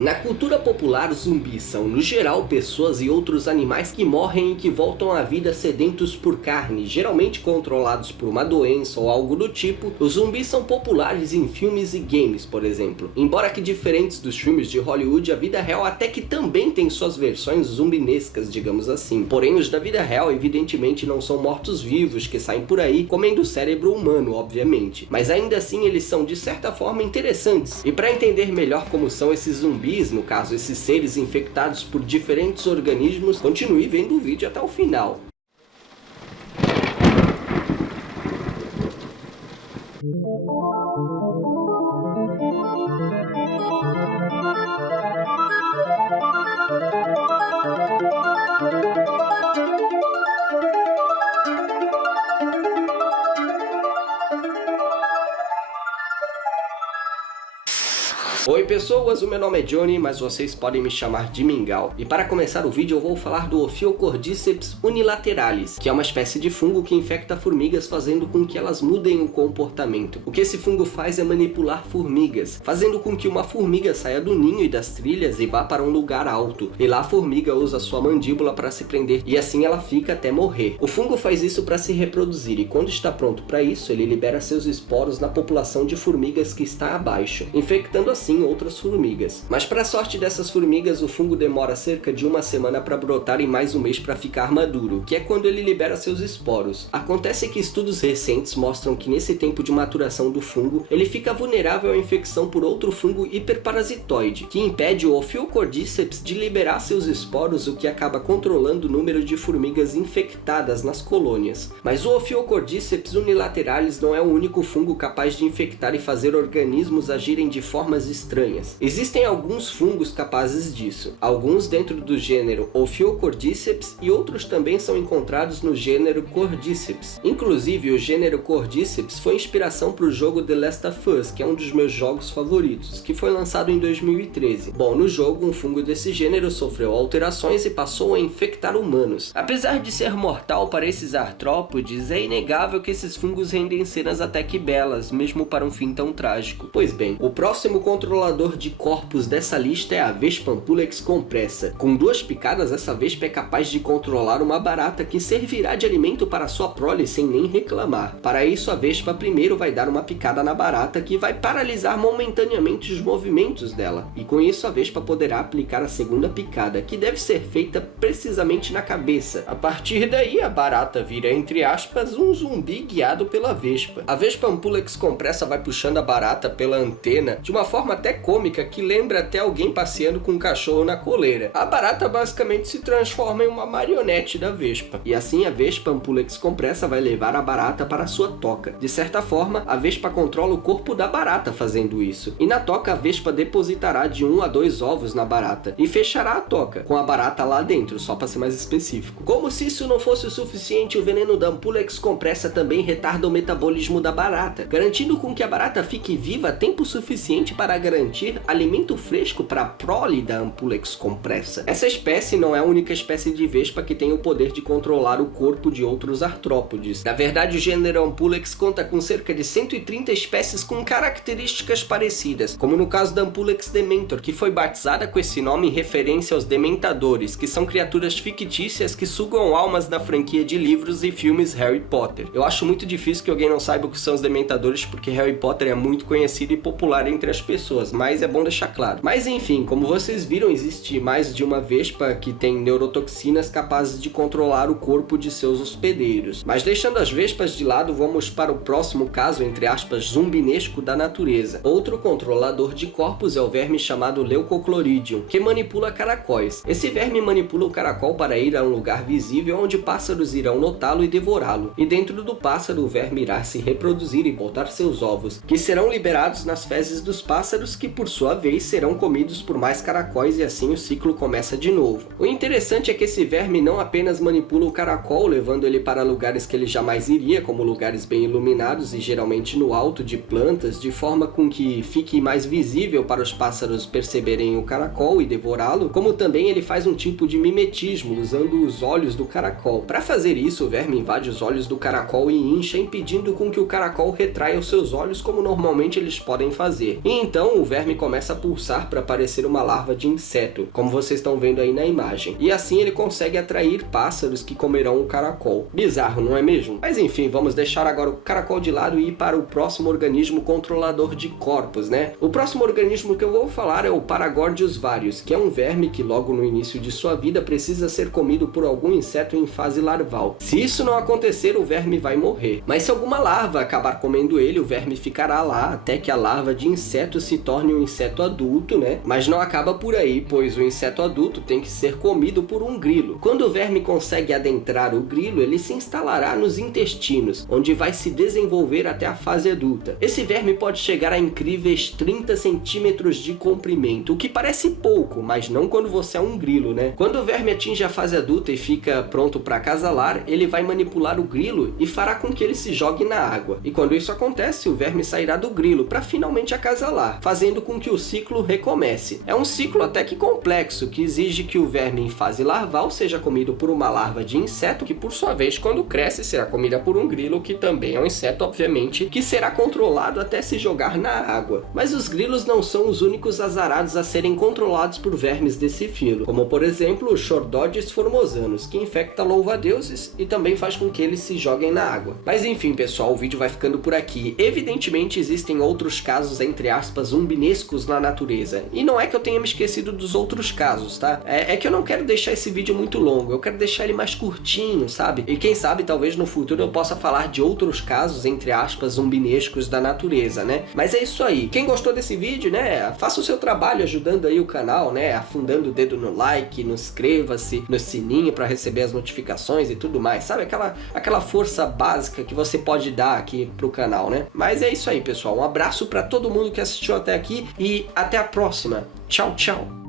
Na cultura popular, zumbis são, no geral, pessoas e outros animais que morrem e que voltam à vida sedentos por carne, geralmente controlados por uma doença ou algo do tipo. Os zumbis são populares em filmes e games, por exemplo. Embora que diferentes dos filmes de Hollywood, a vida real até que também tem suas versões zumbinescas, digamos assim. Porém, os da vida real evidentemente não são mortos-vivos que saem por aí comendo o cérebro humano, obviamente. Mas ainda assim eles são de certa forma interessantes. E para entender melhor como são esses zumbis, no caso esses seres infectados por diferentes organismos, continue vendo o vídeo até o final. Oi pessoas, o meu nome é Johnny, mas vocês podem me chamar de Mingau. E para começar o vídeo eu vou falar do Ophiocordyceps unilateralis, que é uma espécie de fungo que infecta formigas fazendo com que elas mudem o comportamento. O que esse fungo faz é manipular formigas, fazendo com que uma formiga saia do ninho e das trilhas e vá para um lugar alto. E lá a formiga usa sua mandíbula para se prender e assim ela fica até morrer. O fungo faz isso para se reproduzir e quando está pronto para isso, ele libera seus esporos na população de formigas que está abaixo, infectando assim outras formigas. Mas para a sorte dessas formigas, o fungo demora cerca de uma semana para brotar e mais um mês para ficar maduro, que é quando ele libera seus esporos. Acontece que estudos recentes mostram que nesse tempo de maturação do fungo, ele fica vulnerável à infecção por outro fungo hiperparasitoide, que impede o Ophiocordyceps de liberar seus esporos, o que acaba controlando o número de formigas infectadas nas colônias. Mas o Ophiocordyceps unilateralis não é o único fungo capaz de infectar e fazer organismos agirem de formas estranhas. Existem alguns fungos capazes disso, alguns dentro do gênero Ophiocordyceps e outros também são encontrados no gênero Cordyceps. Inclusive, o gênero Cordyceps foi inspiração para o jogo The Last of Us, que é um dos meus jogos favoritos, que foi lançado em 2013. Bom, no jogo, um fungo desse gênero sofreu alterações e passou a infectar humanos. Apesar de ser mortal para esses artrópodes, é inegável que esses fungos rendem cenas até que belas, mesmo para um fim tão trágico. Pois bem, o próximo controlador de corpos dessa lista é a Vespa Ampulex compressa. Com 2 picadas, essa vespa é capaz de controlar uma barata que servirá de alimento para sua prole sem nem reclamar. Para isso, a vespa primeiro vai dar uma picada na barata que vai paralisar momentaneamente os movimentos dela. E com isso, a vespa poderá aplicar a segunda picada, que deve ser feita precisamente na cabeça. A partir daí, a barata vira, entre aspas, um zumbi guiado pela vespa. A Vespa Ampulex compressa vai puxando a barata pela antena de uma forma até cômica que lembra até alguém passeando com um cachorro na coleira. A barata basicamente se transforma em uma marionete da vespa. E assim a Vespa Ampulex compressa vai levar a barata para sua toca. De certa forma, a vespa controla o corpo da barata fazendo isso. E na toca a vespa depositará de 1 a 2 ovos na barata e fechará a toca, com a barata lá dentro, só para ser mais específico. Como se isso não fosse o suficiente, o veneno da Ampulex compressa também retarda o metabolismo da barata, garantindo com que a barata fique viva tempo suficiente para garantir alimento fresco para a prole da Ampulex compressa. Essa espécie não é a única espécie de vespa que tem o poder de controlar o corpo de outros artrópodes. Na verdade, o gênero Ampulex conta com cerca de 130 espécies com características parecidas, como no caso da Ampulex dementor, que foi batizada com esse nome em referência aos dementadores, que são criaturas fictícias que sugam almas da franquia de livros e filmes Harry Potter. Eu acho muito difícil que alguém não saiba o que são os dementadores, porque Harry Potter é muito conhecido e popular entre as pessoas, mas é bom deixar claro. Mas enfim, como vocês viram, existe mais de uma vespa que tem neurotoxinas capazes de controlar o corpo de seus hospedeiros. Mas deixando as vespas de lado, vamos para o próximo caso, entre aspas, zumbinesco da natureza. Outro controlador de corpos é o verme chamado Leucochloridium, que manipula caracóis. Esse verme manipula o caracol para ir a um lugar visível onde pássaros irão notá-lo e devorá-lo. E dentro do pássaro, o verme irá se reproduzir e botar seus ovos, que serão liberados nas fezes dos pássaros, que por sua vez serão comidos por mais caracóis e assim o ciclo começa de novo. O interessante é que esse verme não apenas manipula o caracol, levando ele para lugares que ele jamais iria, como lugares bem iluminados e geralmente no alto de plantas, de forma com que fique mais visível para os pássaros perceberem o caracol e devorá-lo, como também ele faz um tipo de mimetismo, usando os olhos do caracol. Para fazer isso, o verme invade os olhos do caracol e incha, impedindo com que o caracol retraia os seus olhos como normalmente eles podem fazer. E então o verme verme começa a pulsar para parecer uma larva de inseto, como vocês estão vendo aí na imagem. E assim ele consegue atrair pássaros que comerão o caracol. Bizarro, não é mesmo? Mas enfim, vamos deixar agora o caracol de lado e ir para o próximo organismo controlador de corpos, né? O próximo organismo que eu vou falar é o Paragordius varius, que é um verme que logo no início de sua vida precisa ser comido por algum inseto em fase larval. Se isso não acontecer, o verme vai morrer. Mas se alguma larva acabar comendo ele, o verme ficará lá até que a larva de inseto se torne um inseto adulto, né? Mas não acaba por aí, pois o inseto adulto tem que ser comido por um grilo. Quando o verme consegue adentrar o grilo, ele se instalará nos intestinos, onde vai se desenvolver até a fase adulta. Esse verme pode chegar a incríveis 30 centímetros de comprimento, o que parece pouco, mas não quando você é um grilo, né? Quando o verme atinge a fase adulta e fica pronto para acasalar, ele vai manipular o grilo e fará com que ele se jogue na água. E quando isso acontece, o verme sairá do grilo para finalmente acasalar, fazendo com que o ciclo recomece. É um ciclo até que complexo, que exige que o verme em fase larval seja comido por uma larva de inseto, que por sua vez, quando cresce, será comida por um grilo, que também é um inseto, obviamente, que será controlado até se jogar na água. Mas os grilos não são os únicos azarados a serem controlados por vermes desse filo, como por exemplo o Chordodis formosanus, que infecta louva-deuses e também faz com que eles se joguem na água. Mas enfim, pessoal, o vídeo vai ficando por aqui. Evidentemente existem outros casos, entre aspas, zumbinescos na natureza. E não é que eu tenha me esquecido dos outros casos, tá? É que eu não quero deixar esse vídeo muito longo, eu quero deixar ele mais curtinho, sabe? E quem sabe, talvez no futuro eu possa falar de outros casos, entre aspas, zumbinescos da natureza, né? Mas é isso aí. Quem gostou desse vídeo, né? Faça o seu trabalho ajudando aí o canal, né? Afundando o dedo no like, no inscreva-se, no sininho para receber as notificações e tudo mais, sabe? Aquela força básica que você pode dar aqui pro canal, né? Mas é isso aí, pessoal. Um abraço para todo mundo que assistiu até aqui e até a próxima. Tchau, tchau!